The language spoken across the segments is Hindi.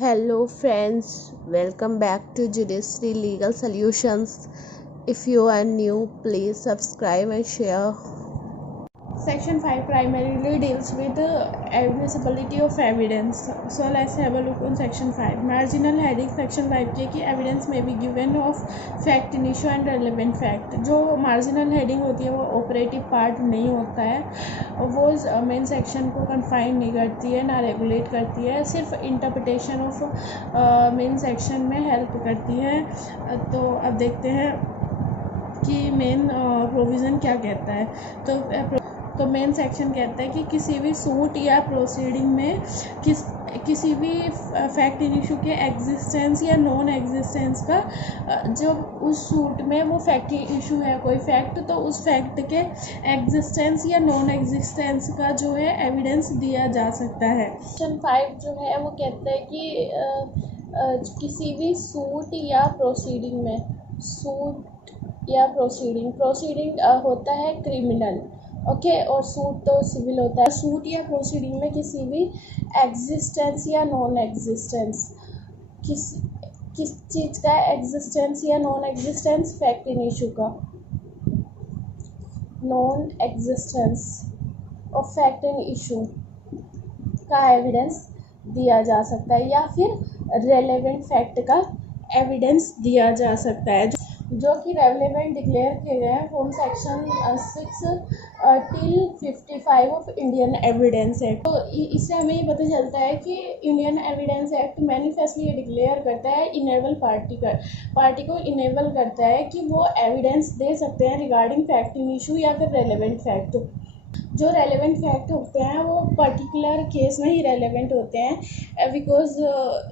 Hello, friends. Welcome back to Judiciary Legal Solutions. If you are new, please subscribe and share. Section 5 primarily deals with the admissibility of evidence. So let's have a look on Section 5. Marginal heading Section 5 के कि evidence may be given of fact in issue and relevant fact. जो marginal heading होती है वो operative part नहीं होता है, वो मेन सेक्शन को कन्फाइन नहीं करती है, ना रेगुलेट करती है, सिर्फ इंटरप्रिटेशन ऑफ मेन सेक्शन में हेल्प करती है. तो अब देखते हैं कि मेन प्रोविज़न क्या कहता है. तो मेन सेक्शन कहता है कि किसी भी सूट या प्रोसीडिंग में किसी भी फैक्ट इन इशू के एग्जिस्टेंस या नॉन एग्जिस्टेंस का जब उस सूट में वो फैक्ट इशू है कोई फैक्ट, तो उस फैक्ट के एग्जिस्टेंस या नॉन एग्जिस्टेंस का जो है एविडेंस दिया जा सकता है. सेक्शन 5 जो है वो कहता है कि किसी भी सूट या प्रोसीडिंग में प्रोसीडिंग होता है क्रिमिनल, ओके, और सूट तो सिविल होता है. सूट या प्रोसीडिंग में किसी भी एग्जिस्टेंस या नॉन एग्जिस्टेंस, किस चीज़ का एग्जिस्टेंस या non existence, fact in issue का नॉन एग्जिस्टेंस और फैक्ट इन इशू का एविडेंस दिया जा सकता है, या फिर रेलेवेंट फैक्ट का एविडेंस दिया जा सकता है जो कि रेलेवेंट डिक्लेयर किए गए हैं from section 6 till 55 of Indian evidence act. तो इससे हमें ये पता चलता है कि इंडियन एविडेंस एक्ट मैनिफेस्टली ये डिक्लेयर करता है, इनेबल पार्टी को इनेबल करता है कि वो एविडेंस दे सकते हैं रिगार्डिंग फैक्ट इन इशू या फिर रेलेवेंट फैक्ट. जो रेलेवेंट फैक्ट होते हैं वो पर्टिकुलर केस में ही रेलेवेंट होते हैं, बिकॉज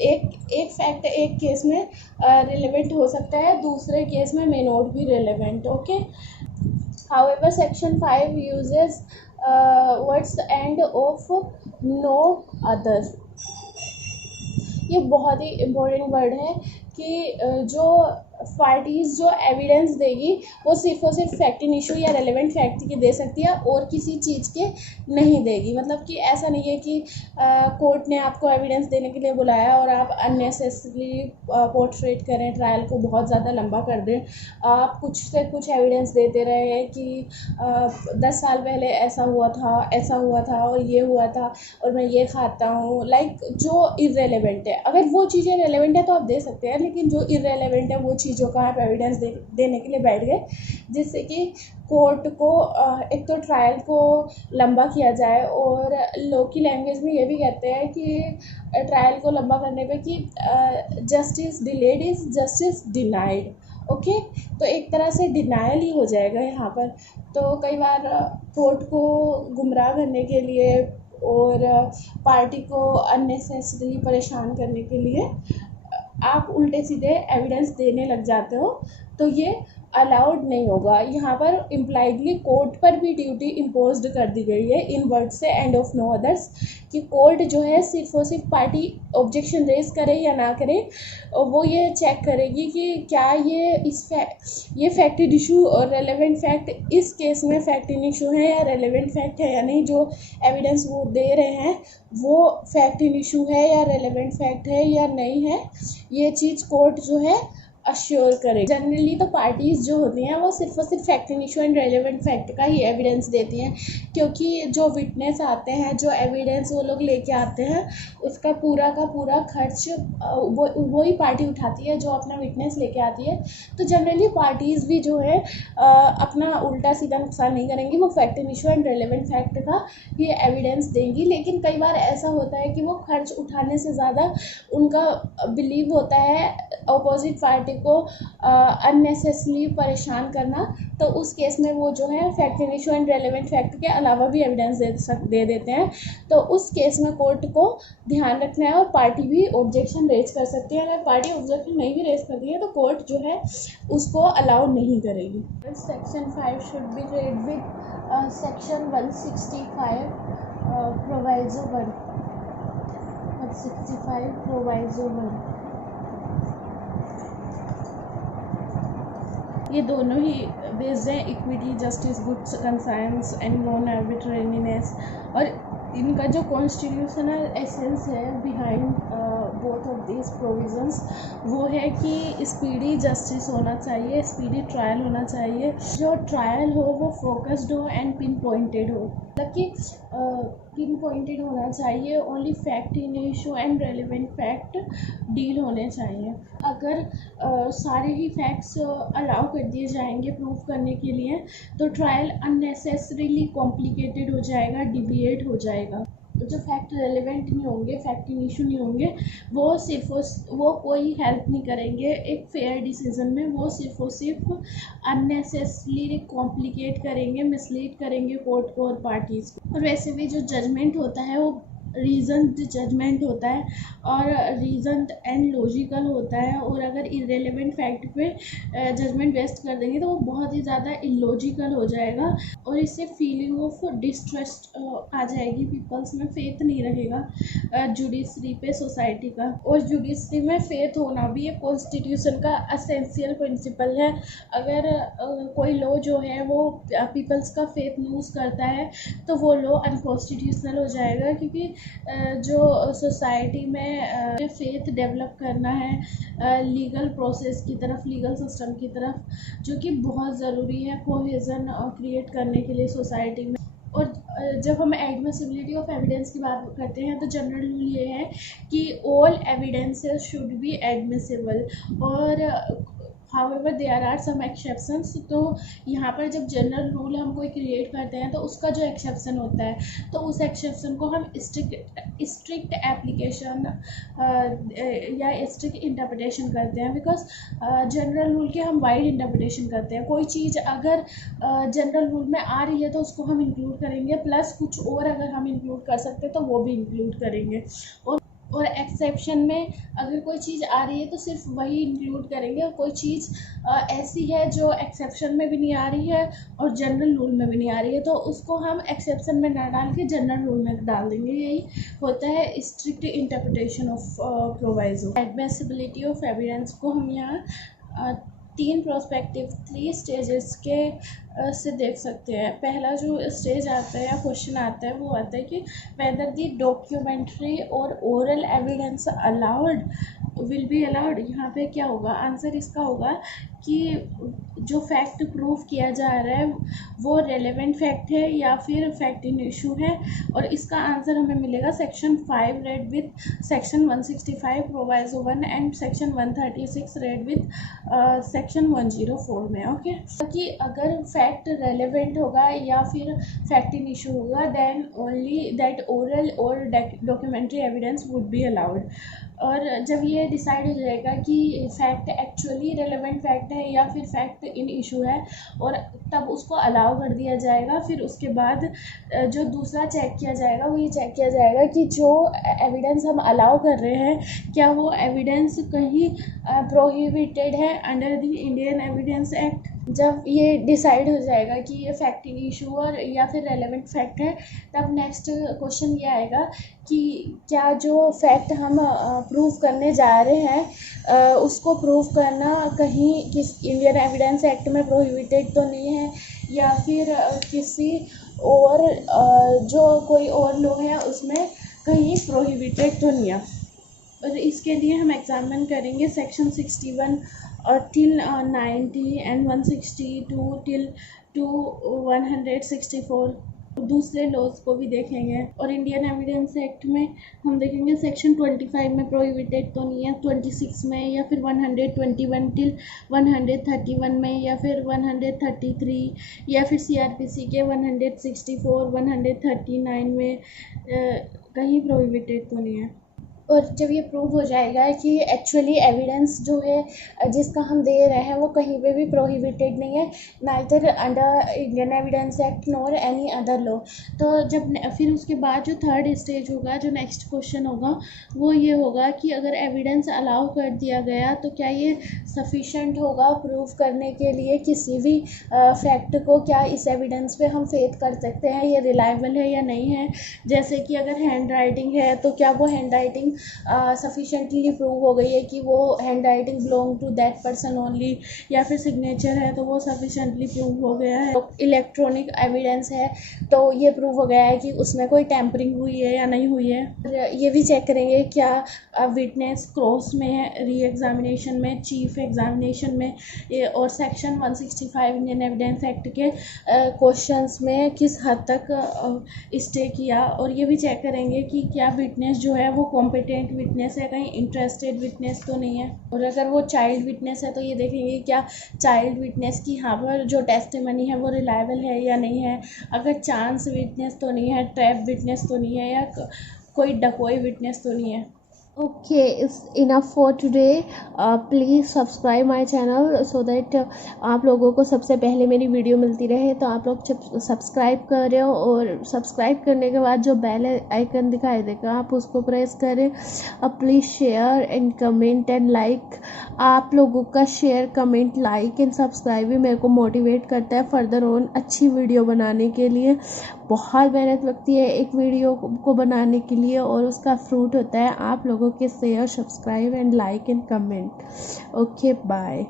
एक फैक्ट एक केस में रेलेवेंट हो सकता है, दूसरे केस में may not be relevant. Okay, however section 5 uses words and of no other. ये बहुत ही इम्पोर्टेंट वर्ड है कि जो पार्टीज़ जो एविडेंस देगी वो सिर्फ और सिर्फ फैक्ट इन इशू या रेलेवेंट फैक्ट की दे सकती है और किसी चीज़ के नहीं देगी. मतलब कि ऐसा नहीं है कि कोर्ट ने आपको एविडेंस देने के लिए बुलाया और आप अननेसेसरी पोर्ट्रेट करें, ट्रायल को बहुत ज़्यादा लंबा कर दें. आप कुछ से कुछ एविडेंस देते रहे हैं कि 10 साल पहले ऐसा हुआ था और ये हुआ था और मैं ये खाता हूँ, लाइक जो इर्रेलेवेंट है. अगर वो चीज़ें रेलेवेंट है तो आप दे सकते हैं, लेकिन जो इर्रेलेवेंट है वो चीज़ों का आप एविडेंस देने के लिए बैठ गए, जिससे कि कोर्ट को एक तो ट्रायल को लंबा किया जाए, और लोग की लैंग्वेज में ये भी कहते हैं कि ट्रायल को लंबा करने पे कि justice delayed is justice denied. Okay, तो एक तरह से डिनायल ही हो जाएगा यहाँ पर. तो कई बार कोर्ट को गुमराह करने के लिए और पार्टी को अननेसेसरी परेशान करने के लिए आप उल्टे सीधे एविडेंस देने लग जाते हो, तो ये अलाउड नहीं होगा. यहाँ पर इम्प्लाइडली कोर्ट पर भी ड्यूटी इम्पोज्ड कर दी गई है इन वर्ड से एंड ऑफ नो अदर्स, कि कोर्ट जो है सिर्फ और सिर्फ पार्टी ऑब्जेक्शन रेज करे या ना करे, वो ये चेक करेगी कि क्या ये फैक्ट इन इशू और रेलेवेंट फैक्ट इस केस में फैक्ट इन इशू है या रेलेवेंट फैक्ट है या नहीं. जो एविडेंस वो दे रहे हैं वो फैक्ट इन इशू है या रेलेवेंट फैक्ट है या नहीं है, ये चीज़ कोर्ट जो है अश्योर करे. जनरली तो पार्टीज़ जो होती हैं वो सिर्फ और सिर्फ fact in issue and relevant fact का ही एविडेंस देती हैं, क्योंकि जो विटनेस आते हैं, जो एविडेंस वो लोग लेके आते हैं, उसका पूरा का पूरा खर्च वो ही पार्टी उठाती है जो अपना विटनेस लेके आती है. तो जनरली पार्टीज़ भी जो है अपना उल्टा सीधा नुकसान नहीं करेंगी, वो fact in issue and relevant fact का ही एविडेंस देंगी. लेकिन कई बार ऐसा होता है कि वो खर्च उठाने से ज़्यादा उनका बिलीव होता है अपोजिट पार्टी को अननेसेसरी परेशान करना, तो उस केस में वो जो है fact in issue and relevant fact के अलावा भी एविडेंस दे देते हैं. तो उस केस में कोर्ट को ध्यान रखना है और पार्टी भी ऑब्जेक्शन रेज कर सकती है. अगर पार्टी ऑब्जेक्शन नहीं भी रेज करती है तो कोर्ट जो है उसको अलाउ नहीं करेगी. Section 5 should be read with section 165 proviso 1. 165 proviso 1 ये दोनों ही बेस्ड हैं equity, justice, good conscience and non arbitrariness. और इनका जो कॉन्स्टिट्यूशनल एसेंस है behind both of this provisions वो है कि स्पीडी जस्टिस होना चाहिए, स्पीडी ट्रायल होना चाहिए, जो ट्रायल हो वो फोकस्ड हो एंड पिन पॉइंटेड हो, मतलब कि पिन पॉइंटेड होना चाहिए, only fact in issue and relevant fact deal होने चाहिए। अगर सारे ही फैक्ट्स अलाउ कर दिए जाएंगे प्रूव करने के लिए तो ट्रायल अननेसेसरीली कॉम्प्लिकेटेड हो जाएगा, डिविएट हो जाएगा। जो फैक्ट रेलेवेंट नहीं होंगे, फैक्ट इन इशू नहीं होंगे, वो कोई हेल्प नहीं करेंगे एक फेयर डिसीजन में, वो सिर्फ और सिर्फ अननेसेसरीली कॉम्प्लिकेट करेंगे, मिसलीड करेंगे कोर्ट को और पार्टीज को। और वैसे भी जो जजमेंट होता है वो रीज़न जजमेंट होता है और रीज़न एंड लॉजिकल होता है, और अगर इरेलेवेंट फैक्ट पे जजमेंट वेस्ट कर देंगे तो वो बहुत ही ज़्यादा इलॉजिकल हो जाएगा और इससे फीलिंग ऑफ डिस्ट्रस्ट आ जाएगी, पीपल्स में फेथ नहीं रहेगा जुडिशरी पे, सोसाइटी का। और जुडिशरी में फेथ होना भी एक कॉन्स्टिट्यूशन का असेंशियल प्रिंसिपल है। अगर कोई लॉ जो है वो पीपल्स का फेथ लूज़ करता है तो वो लॉ अनकॉन्स्टिट्यूशनल हो जाएगा, क्योंकि जो सोसाइटी में फेथ डेवलप करना है लीगल प्रोसेस की तरफ, लीगल सिस्टम की तरफ, जो कि बहुत ज़रूरी है कोहेजन क्रिएट करने के लिए सोसाइटी में। और जब हम एडमिसिबिलिटी ऑफ एविडेंस की बात करते हैं तो जनरल रूल ये है कि all evidences should be admissible, और however there are some exceptions. तो यहाँ पर जब जनरल रूल हम कोई क्रिएट करते हैं तो उसका जो एक्सेप्शन होता है तो उस एक्सेप्शन को हम स्ट्रिक्ट एप्लीकेशन या स्ट्रिक्ट इंटरप्रिटेशन करते हैं, बिकॉज जनरल रूल के हम वाइड इंटरप्रिटेशन करते हैं। कोई चीज़ अगर जनरल रूल में आ रही है तो उसको हम इंक्लूड करेंगे, प्लस कुछ और अगर हम इंक्लूड कर सकते हैं तो वो भी इंक्लूड करेंगे। और एक्सेप्शन में अगर कोई चीज़ आ रही है तो सिर्फ वही इंक्लूड करेंगे, और कोई चीज़ ऐसी है जो एक्सेप्शन में भी नहीं आ रही है और जनरल रूल में भी नहीं आ रही है तो उसको हम एक्सेप्शन में ना डाल के जनरल रूल में डाल देंगे। यही होता है strict interpretation of proviso. Admissibility of evidence को हम यहाँ 3 प्रोस्पेक्टिव 3 स्टेजेस के से देख सकते हैं। पहला जो स्टेज आता है या क्वेश्चन आता है वो आता है कि वेदर दी डॉक्यूमेंट्री और oral evidence allowed will be allowed. यहाँ पे क्या होगा, आंसर इसका होगा कि जो फैक्ट प्रूव किया जा रहा है वो रेलेवेंट फैक्ट है या फिर फैक्ट इन इशू है, और इसका आंसर हमें मिलेगा section 5 red with section 165 proviso 1 and section 136 red with section 104 में। ओके, कि अगर फैक्ट रेलेवेंट होगा या फिर फैक्ट इन इशू होगा देन ओनली दैट ओरल और documentary evidence would be allowed. और जब ये डिसाइड हो जाएगा कि फैक्ट एक्चुअली रेलेवेंट फैक्ट है या फिर फैक्ट इन इशू है, और तब उसको अलाउ कर दिया जाएगा। फिर उसके बाद जो दूसरा चेक किया जाएगा वो ये चेक किया जाएगा कि जो एविडेंस हम अलाउ कर रहे हैं क्या वो एविडेंस कहीं प्रोहिबिटेड है under the Indian evidence act. जब ये डिसाइड हो जाएगा कि ये फैक्ट इन इशू और या फिर रेलेवेंट फैक्ट है, तब नेक्स्ट क्वेश्चन ये आएगा कि क्या जो फैक्ट हम प्रूव करने जा रहे हैं उसको प्रूव करना कहीं किस इंडियन एविडेंस एक्ट में प्रोहिबिटेड तो नहीं है, या फिर किसी और जो कोई और लॉ है उसमें कहीं प्रोहिबिटेड तो नहीं है। और इसके लिए हम एग्जामिन करेंगे सेक्शन 61 और टिल 90 एंड 162 टिल 164 दूसरे लॉज को भी देखेंगे। और इंडियन एविडेंस एक्ट में हम देखेंगे सेक्शन 25 में प्रोहिबिटेड तो नहीं है, 26 में या फिर 121 टिल 131 में या फिर 133 या फिर CRPC के 164 139 में कहीं प्रोहिबिटेड तो नहीं है। और जब ये प्रूव हो जाएगा कि एक्चुअली एविडेंस जो है जिसका हम दे रहे हैं वो कहीं पे भी प्रोहिबिटेड नहीं है, neither under Indian evidence act nor any other law, तो जब फिर उसके बाद जो थर्ड स्टेज होगा, जो नेक्स्ट क्वेश्चन होगा वो ये होगा कि अगर एविडेंस अलाउ कर दिया गया तो क्या ये सफिशेंट होगा प्रूव करने के लिए किसी भी फैक्ट को, क्या इस एविडेंस पे हम फेथ कर सकते हैं, ये रिलायबल है या नहीं है। जैसे कि अगर हैंड राइटिंग है तो क्या वो हैंड राइटिंग सफिशेंटली प्रूव हो गई है कि वो handwriting belong to that person only, या फिर सिग्नेचर है तो वो सफिशेंटली प्रूव हो गया है। तो इलेक्ट्रॉनिक एविडेंस है तो ये प्रूव हो गया है कि उसमें कोई टैंपरिंग हुई है या नहीं हुई है। ये भी चेक करेंगे क्या विटनेस क्रॉस में है, री एग्जामिनेशन में, चीफ एग्जामिनेशन में, और सेक्शन 165 इंडियन एविडेंस एक्ट के क्वेश्चंस में किस हद तक स्टे किया। और ये भी चेक करेंगे कि क्या विटनेस जो है वो कॉम्पिटेंट विटनेस है, कहीं इंटरेस्टेड विटनेस तो नहीं है। और अगर वो चाइल्ड विटनेस है तो ये देखेंगे क्या चाइल्ड विटनेस की यहाँ पर जो टेस्टिमनी है वो रिलायबल है या नहीं है। अगर चांस विटनेस तो नहीं है, ट्रैप विटनेस तो नहीं है, या कोई डकोई विटनेस तो नहीं है। Okay, it's enough for today. Please subscribe my channel so that आप लोगों को सबसे पहले मेरी वीडियो मिलती रहे। तो आप लोग जब सब्सक्राइब करें और सब्सक्राइब करने के बाद जो बेल आइकन दिखाई देगा आप उसको प्रेस करें। Please share and comment and like. आप लोगों का share, comment, like and subscribe भी मेरे को मोटिवेट करता है फर्दर ऑन अच्छी वीडियो बनाने के लिए। बहुत मेहनत लगती है एक वीडियो को बनाने के लिए और उसका फ्रूट होता है आप लोगों के share, subscribe and like and comment. Okay, bye.